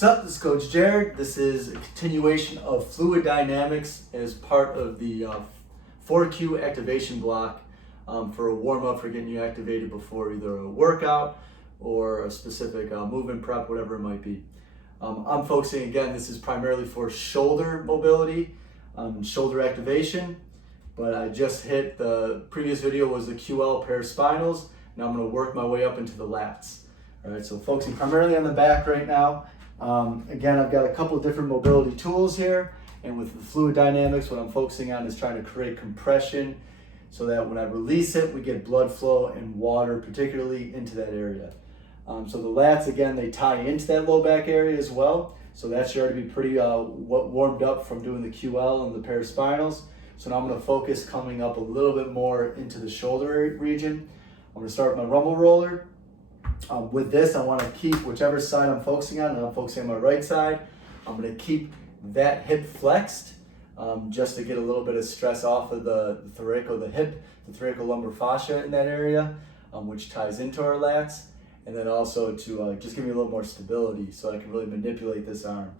What's up? This is Coach Jared. This is a continuation of fluid dynamics as part of the 4Q activation block for a warm-up for getting you activated before either a workout or a specific movement prep, whatever it might be. I'm focusing, again, this is primarily for shoulder mobility, shoulder activation, but I just hit the previous video was the QL paraspinals. Now I'm going to work my way up into the lats. All right, so focusing primarily on the back right now. Again, I've got a couple of different mobility tools here, and with the fluid dynamics, what I'm focusing on is trying to create compression so that when I release it, we get blood flow and water, particularly into that area. So the lats, again, they tie into that low back area as well. So that should already be pretty warmed up from doing the QL and the paraspinals. So now I'm going to focus coming up a little bit more into the shoulder region. I'm going to start with my rumble roller. With this, I want to keep whichever side I'm focusing on, and I'm focusing on my right side. I'm going to keep that hip flexed just to get a little bit of stress off of the thoracolumbar fascia in that area, which ties into our lats, and then also to just give me a little more stability so I can really manipulate this arm.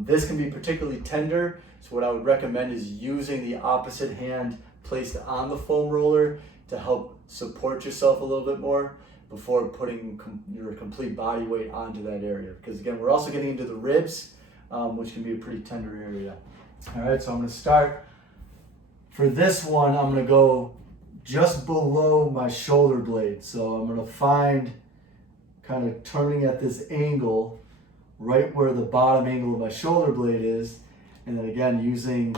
This can be particularly tender, so what I would recommend is using the opposite hand placed on the foam roller to help support yourself a little bit more before putting your complete body weight onto that area. Because again, we're also getting into the ribs, which can be a pretty tender area. All right, so I'm gonna start. For this one, I'm gonna go just below my shoulder blade. So I'm gonna find, kind of turning at this angle, right where the bottom angle of my shoulder blade is. And then again, using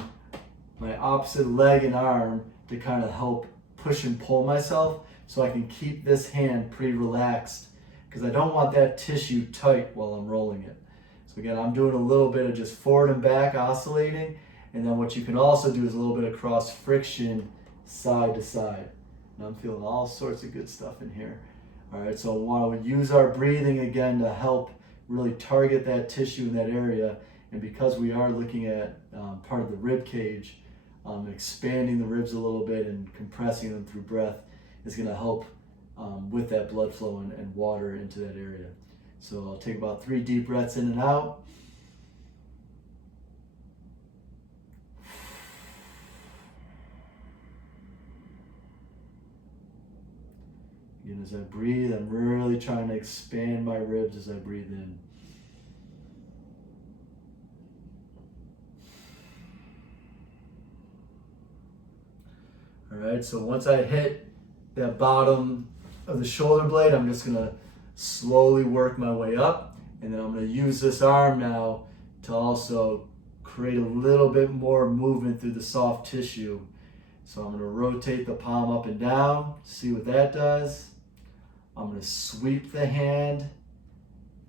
my opposite leg and arm to kind of help push and pull myself, so I can keep this hand pretty relaxed because I don't want that tissue tight while I'm rolling it. So again, I'm doing a little bit of just forward and back oscillating, and then what you can also do is a little bit of cross friction side to side. And I'm feeling all sorts of good stuff in here. All right, so I want to use our breathing again to help really target that tissue in that area. And because we are looking at part of the rib cage, expanding the ribs a little bit and compressing them through breath is going to help with that blood flow and water into that area. So I'll take about 3 deep breaths in and out. Again, as I breathe, I'm really trying to expand my ribs as I breathe in. All right, so once I hit that bottom of the shoulder blade, I'm just gonna slowly work my way up, and then I'm gonna use this arm now to also create a little bit more movement through the soft tissue. So I'm gonna rotate the palm up and down, see what that does. I'm gonna sweep the hand,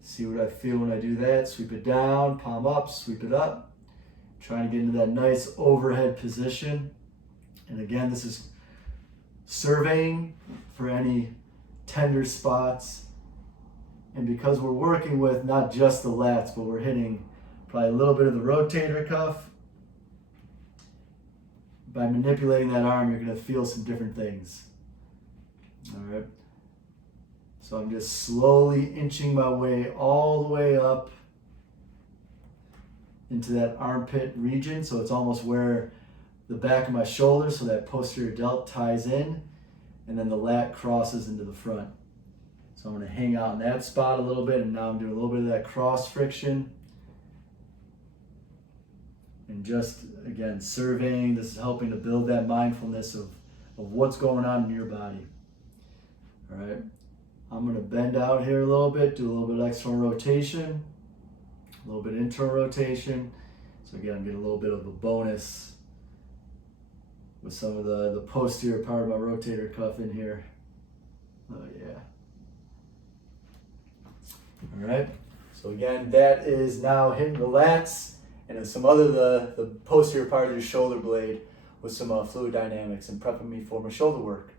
see what I feel when I do that. Sweep it down, palm up, sweep it up. Trying to get into that nice overhead position. And again, this is surveying for any tender spots. And because we're working with not just the lats, but we're hitting probably a little bit of the rotator cuff, by manipulating that arm, you're going to feel some different things. All right. So I'm just slowly inching my way all the way up into that armpit region. So it's almost where the back of my shoulder, so that posterior delt ties in, and then the lat crosses into the front. So I'm going to hang out in that spot a little bit, and now I'm doing a little bit of that cross friction. And just, again, surveying. This is helping to build that mindfulness of what's going on in your body. All right. I'm going to bend out here a little bit, do a little bit of external rotation, a little bit of internal rotation. So again, I'm getting a little bit of a bonus with some of the posterior part of my rotator cuff in here. Oh yeah. All right. So again, that is now hitting the lats and then some other the posterior part of your shoulder blade with some fluid dynamics and prepping me for my shoulder work.